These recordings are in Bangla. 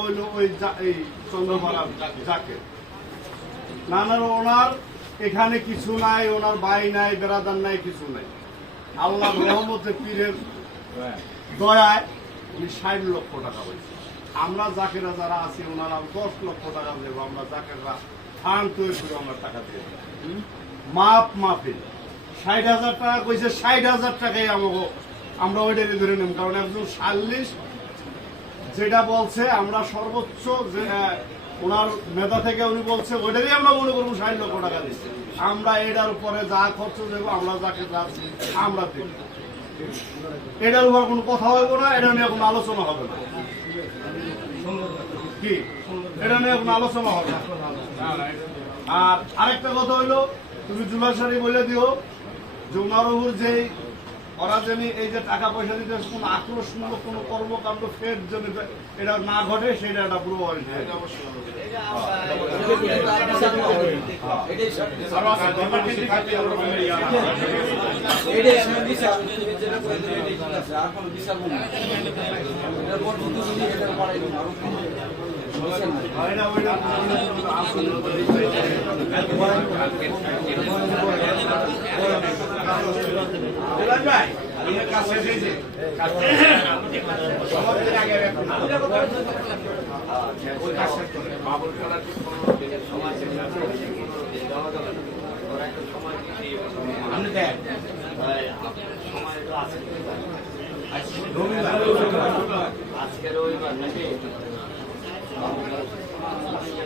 হইল ওই এই চন্দ্রপাড়া জাকের নানার ওনার এখানে কিছু নাই, ওনার ভাই নাই, বেড়াদার নাই, কিছু নাই। আল্লাহ রহমতে পীরের দয়ায় উনি 60 লক্ষ টাকা পাইছে। আমরা জাকেরা যারা আছি ওনারা 10 লক্ষ টাকা দেবো। আমরা জাকেররা ফান্ড তৈরি করে আমরা টাকা দিয়ে মাপ মাফিল 60,000 টাকা কইছে, 60,000 টাকাই আমাকে আমরা ওইটাকে ধরে নেব। কারণ একজন 40 যেটা বলছে আমরা সর্বোচ্চ যে ওনার মেধা থেকে উনি বলছে ওইটারই আমরা মনে করবো 60 লক্ষ টাকা দিচ্ছি। আমরা এটার উপরে যা খরচ দেবো আমরা যাকে যাচ্ছি আমরা দেব। এটার উপর কোনো কথা হইব না, এটা নিয়ে কোনো আলোচনা হবে না। কি এটা নিয়ে কোনো আলোচনা হবে না। আর আরেকটা কথা হইলো, তুমি জুলাসারি বলে দিও যে ওনার উপর যেই ওরা যেন এই যে টাকা পয়সা দিতে কোনো আক্রোশমূলক কোনো কর্মকাণ্ড ফের যেন এটা না ঘটে সেটা একটা পুরো আজকে রবিবার নাকি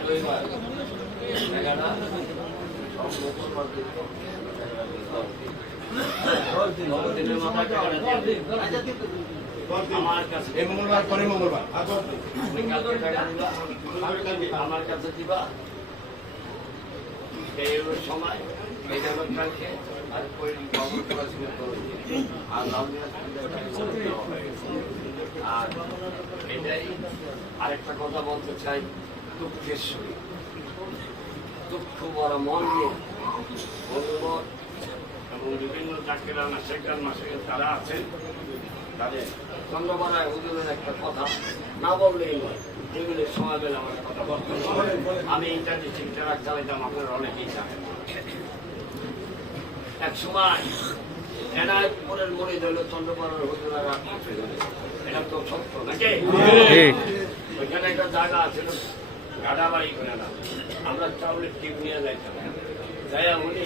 রবিবার আমার কাছে মঙ্গলবার পরে মঙ্গলবার আমার কাছে দিবা এই সময় আর এটাই আরেকটা কথা বলতে চাই, দুঃখের সহিত দুঃখ বড় মন নিয়ে এবং বিভিন্ন চাকরিরা সেখান মাসে তারা আছেন, তাদের চন্দ্রপাড়ায় হুজুরের একটা কথা না বললেই নয়। এগুলো সময় পেলে আমার কথা বলতে আমি ইন্টারনেট ট্রাক চালাইতাম, আপনারা অনেকেই জানেন। এক সময় এনায়তপুরের মরিদ হইল চন্দ্রপাড়ার হুজুরেরা পৌঁছে গেল। এটা তো সত্য নাকি? ওইখানে একটা জায়গা আছে গাডাবাড়ি করে না, আমরা চাউলের টিপ নিয়ে যাইতাম। যাইয়া উনি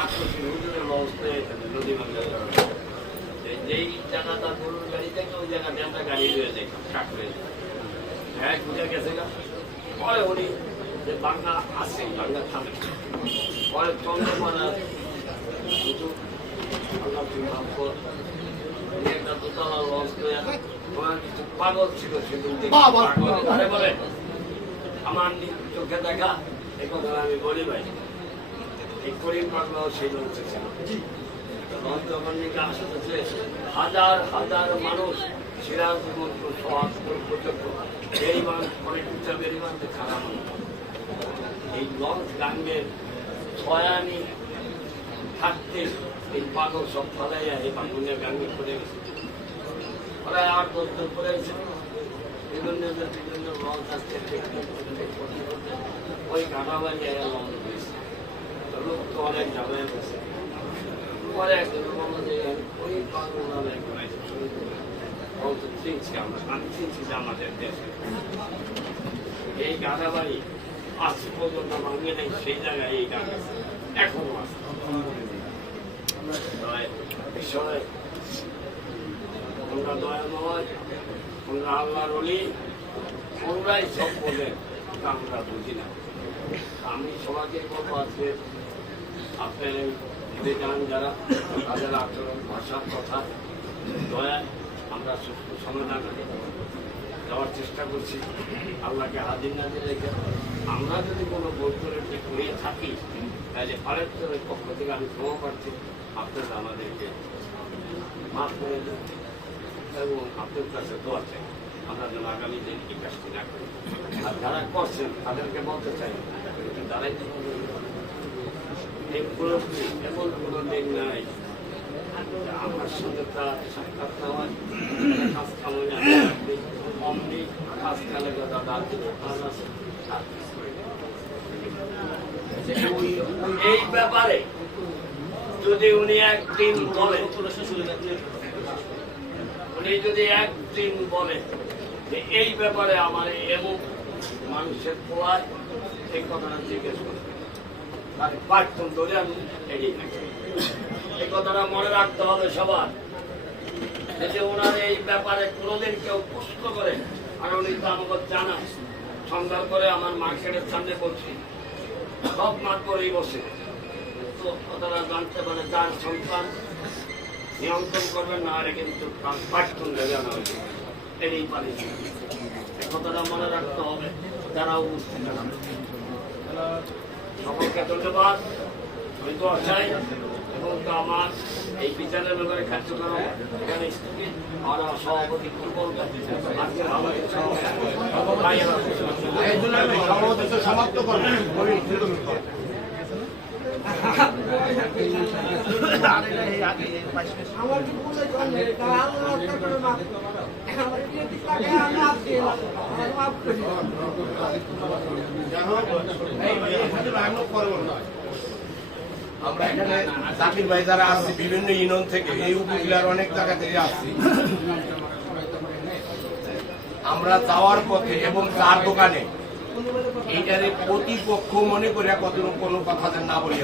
আকর্ষণ হুজুরের ব্যবস্থায় নদী বাংলা যেই জায়গাটা গরুর গাড়ি থেকে ওই জায়গাতে আমরা গাড়ি নিয়ে যাইতাম, ট্রাক হয়ে হ্যাঁ বুঝে গেছে না। পরে উনি যে বাংলা আসে বাংলা থামে, পরে চন্দ্রপাড়া হুজুর আল্লাহ একটা দোতলা লঞ্চ কিছু পাগল ছিল সেদিন বলে আমার চোখে দেখা এই কথা আমি বলি ভাই। এই করিম পাগলাও সেই লঞ্চে ছিল। লঞ্চ যখন নিকে আসতেছে হাজার হাজার মানুষ সিরাজ মন্ত্র সহজ পর্যন্ত বেরিমান অনেক উচ্চা বেরিমান খারাপ এই লঞ্চ গাঙ্গের ছয়ানি থাকতে এই পাগল সব ফলাইয়া এই বাঙ্গুনিয়া গাঙ্গে পড়ে গেছে। প্রায় 8-10 দিন পরে গেছে। বিভিন্ন লঞ্চ আসতে ওই ঘাটাবাড়ি লঞ্চ হয়েছে। লোক তো অনেক ঝামেলা গেছে। পরে একজন বলল যে ওই পাগল নামে লঞ্চ চিনছি আমরা, আমি চিনছি যে আমাদের দেশে এই ঘাটাবাড়ি আজ পর্যন্ত ভাঙে নেই, সেই জায়গায় এই গান আছে এখনো আছে। বিষয় তোমরা দয়াময়, তোমরা আল্লাহর ওলি, তোমরাই সব বলে আমরা বুঝি না। আমি সবাইকে বলবো আজকে আপনার যান যারা তাদের আচরণ ভাষার কথা দয়ায় আমরা সুস্থ সমাধান দেওয়ার চেষ্টা করছি। আল্লাহকে হাজির নাজির রেখে আমরা যদি কোনো বৈঠকের দিক হয়ে থাকি তাহলে পারের পক্ষ থেকে আমি ক্ষমা পাচ্ছি, আপনারা আমাদেরকে মাফ করে দেন এবং আপনার কাছে দোয়া চাই আমরা যেন আগামী দিন এই কাজটি না করি। আর যারা করছেন তাদেরকে বলতে চাই তারাই এই পুরোপুরি এমন কোনো দিন নাই আমার সাথে তার সাক্ষাৎ নেওয়ার কাজ কামনা মাঝখানে দাদা এই ব্যাপারে যদি উনি একদিন বলেন, উনি যদি একদিন বলেন যে এই ব্যাপারে আমার এমন মানুষের পোয়ায়, এই কথাটা জিজ্ঞেস করে তার পাঠ্যম ধরে আমি এগিয়ে থাকি। এই কথাটা মনে রাখতে হবে সবার, যে ওনার এই ব্যাপারে কোনোদিন কেউ প্রশ্ন করে, আর উনি তো আমাকে জানান সন্ধান করে আমার মার্কেটের সামনে বলছি সব মাঠ করেই বসে, তো কথাটা জানতে পারে তার সন্তান নিয়ন্ত্রণ করবেন না, আরে কিন্তু পাঠ্যম দেবে না এড়িয়ে পারি। কথাটা মনে রাখতে হবে যারা উপস্থিত। সকলকে ধন্যবাদ। আমি তো চাই এবং আমার এই বিচারের ব্যাপারে কার্যক্রম এখানে স্থগিত। আমরা সভাপতি সমাপ্ত করবেন। আমরা এখানে জাকির ভাই যারা আসছি বিভিন্ন ইউনিয়ন থেকে, এই উপজেলার অনেক জায়গা থেকে আসছি। আমরা যাওয়ার পথে এবং চার দোকানে এইটারে প্রতিপক্ষ মনে করে কোনো কথা যেন না বলি।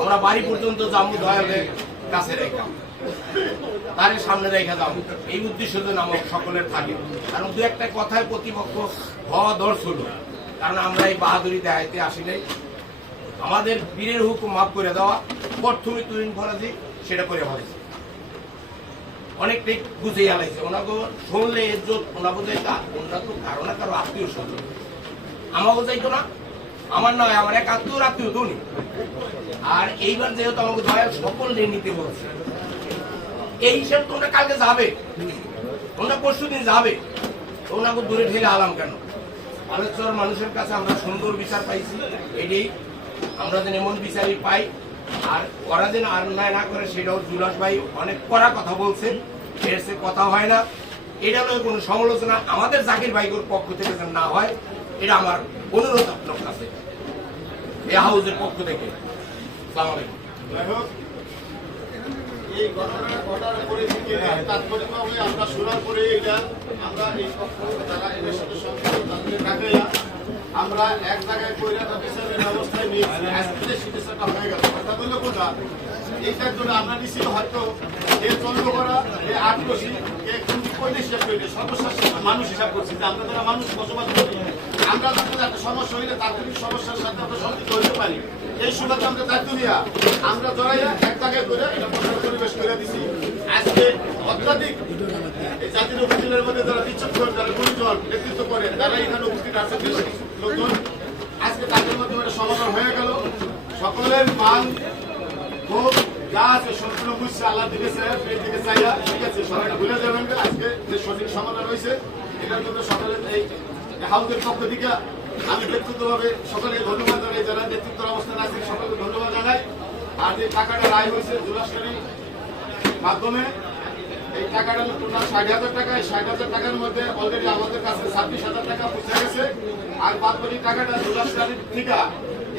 আমরা বাড়ি পর্যন্ত যাবো দয়ালে কাছে রেখা, তার সামনে রেখা যাবো, এই উদ্দেশ্য যেন আমার সকলের থাকে। কারণ দু একটা কথায় প্রতিপক্ষ হওয়া দর্শন, কারণ আমরা এই বাহাদুরি দেখাইতে আসি নাই। আমাদের বীরের হুকুম মাফ করে দেওয়া, প্রথমে তুরিন ফরাজি সেটা করে ফেলেছে, অনেকটাই বুঝে আলাইছে। ওনাকে শুনলে ইজ্জত, ওনা বোঝাই তা, ওনারা তো কারো না কারো আত্মীয় স্বজন। আমাকে যাইতো না, আমার নয়, আমার এক আত্মীয় তো উনি। আর এইবার যেহেতু আমাকে দয়া সকল নিতে বলছে, এই হিসাব তোমরা কালকে যাবে, তোমরা পরশু দিন যাবে, ওনাকে দূরে ঠেলে আলাম কেন? আলোচর মানুষের কাছে আমরা সুন্দর বিচার পাইছি, এটাই আমরা যেন এমন বিচারই পাই। আর ওরা যেন আর অন্যায় না করে, সেটাও জুলাস ভাই অনেক কড়া কথা বলছে, এর সে কথা হয় না। এটা হলো কোনো সমালোচনা আমাদের জাকির ভাইগুর পক্ষ থেকে যেন না হয়, এটা আমার অনুরোধ আপনার কাছে এই হাউসের পক্ষ থেকে। আসসালামু আলাইকুম। এই ঘটনার ঘটার পরিপ্রেক্ষিতে তাৎক্ষণিকভাবে আমরা শোনার পরে এটা আমরা এই পক্ষ যারা এদের সাথে সংশ্লিষ্ট তাদের ডাকাইয়া আমরা এক জায়গায় কইরা বিচারের ব্যবস্থায় নিয়েছি। আজকে সিদ্ধান্তটা হয়ে গেল। অর্থাৎ হলো কোনটা, এইটার জন্য আমরা নিশ্চিত হয়তো এ চন্দ্র করা, এ আটরসি, এ কিন্তু কইলে হিসাব করি, সর্বশেষ মানুষ হিসাব করছি যে আমরা যারা মানুষ বসবাস করি, আমরা যাতে একটা সমস্যা হইলে তাৎক্ষণিক সমস্যার সাথে আমরা সম্পৃক্ত হইতে পারি, এই সুবাদে আমরা দায়িত্ব নিয়ে আমরা জড়াইয়া এক জায়গায় করে এটা প্রচার পরিবেশ করে দিছি। আজকে অত্যাধিক এই জাতির উপজেলার মধ্যে যারা বিচক্ষণ, যারা গুণীজন নেতৃত্ব করে, যারা এখানে উপস্থিত আছে লোকজন, আজকে তাদের মধ্যে একটা সমাধান হয়ে গেল। সকলের মান ক্ষোভ যা আছে সম্পূর্ণ বুঝছে, আল্লাহ দিকে দিকে চাইয়া, ঠিক আছে, সবাই ভুলে যাবেন। আজকে যে সঠিক সমাধান হয়েছে, এটার জন্য সকলের এই হাউসের পক্ষ থেকে আমি ব্যক্তিগতভাবে সকলে ধন্যবাদ জানাই, যারা নেতৃত্বের অবস্থানে আছে সকলকে ধন্যবাদ জানাই। আর যে টাকাটা রায় হয়েছে জুলাসকারীর মাধ্যমে, এই টাকাটা টোটাল 60,000 টাকা। এই 60,000 টাকার মধ্যে অলরেডি আমাদের কাছে 26,000 টাকা পৌঁছে গেছে। আর বাদ বাকি টাকাটা জুলাসকারীর থেকে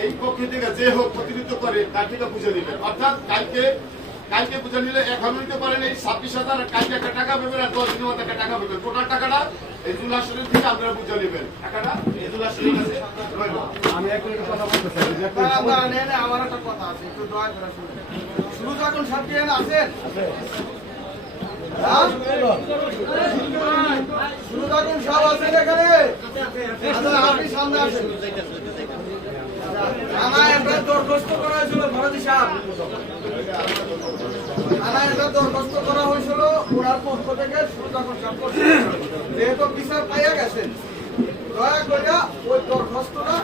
এই পক্ষ থেকে যে হোক প্রতিনিধিত্ব করে তার থেকে বুঝে দিবেন। অর্থাৎ কালকে বুঝে নিলে এখন নিতে পারেন এই 26,000, কালকে একটা টাকা পাবেন আর 10 দিনের মধ্যে একটা টাকা পাবেন। টোটাল টাকাটা এই জুলাসকারীর থেকে আপনারা বুঝে নেবেন। টাকাটা এই জুলাসকারীর কাছে রইল। আমি একটা কথা বলতে চাই, আমার একটা কথা আছে, একটু দয়া করে শুনুন। শুরু যখন সাথে আছেন সব আছেন এখানে, আপনি সামনে আসেন। থানায় একটা দরখাস্ত করা হয়েছিল ভারতী সাহেব, থানায় একটা দরখাস্ত করা হয়েছিল ওনার পক্ষ থেকে। যেহেতু বিচার পাইয়া গেছেন, দয়া করে ওই দরখাস্তটা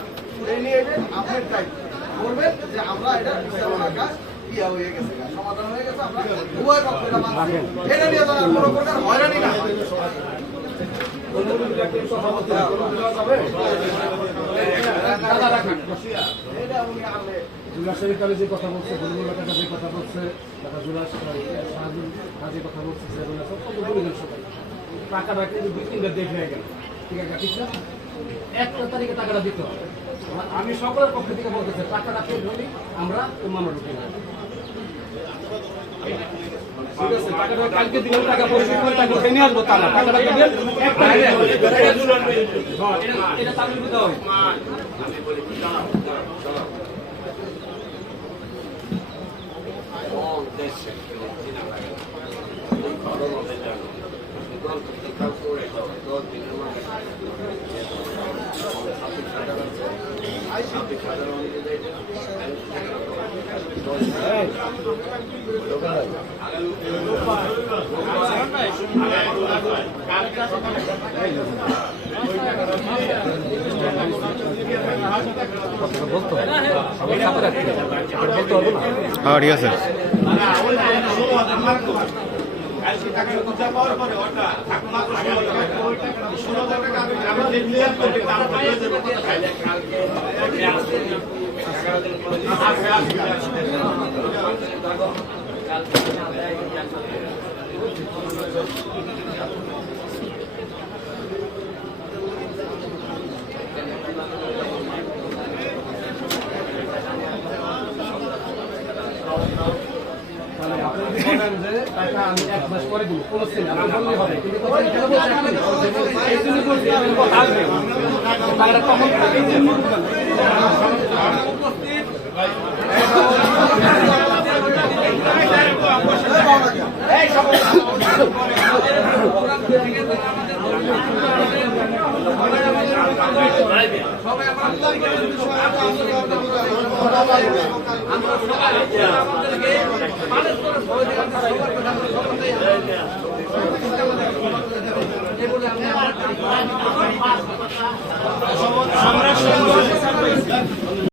নিয়ে এলেন, আপনার দায়িত্ব বলবেন যে আমরা এটা বিচার ইয়া হয়ে গেছে, সমাধান হয়ে গেছে, আমরা উভয় পক্ষের মানছি। এটা নিয়ে তারা কোনো প্রকার হয়রানি না হয়। জুলাসের কালে যে কথা বলছে, বলিমুল্লাহ কাকা যে কথা বলছে, জুলাস যে কথা বলছে, টাকাটা কিন্তু 2-3 ডেট হয়ে গেল, ঠিক আছে, ঠিক না? 1 তারিখে টাকাটা দিতে হবে। আমি সকলের পক্ষ থেকে বলতেছি টাকাটা পেড হলে আমরা মামলা ঢুকে যাবো। ঠিক আছে, টাকাটা কালকে দিলেন, টাকা পরিশোধ করে টাকা উঠে নিয়ে আসবো, তা না, টাকাটা দিবেন 1 তারিখে। হ্যাঁ, এটা চালু দিতে হবে। আমি বলি দাঁড়াও, দাঁড়াও, দাঁড়াও। কোন দেশে চিনা লাগে না। এই খবর হবে জানো। গল্প চিন্তা করে দাও, 10 দিনের মধ্যে আপনি সাধারণ অনুযায়ী হ্যাঁ ঠিক আছে। টাকা আমি 1 মাস পরে দিব, কোনো সিন আপনি বললেই হবে, কিন্তু তখন কেন বলছেন এই জন্য বলছি আপনি কথা আসবে টাকাটা কখন আমরা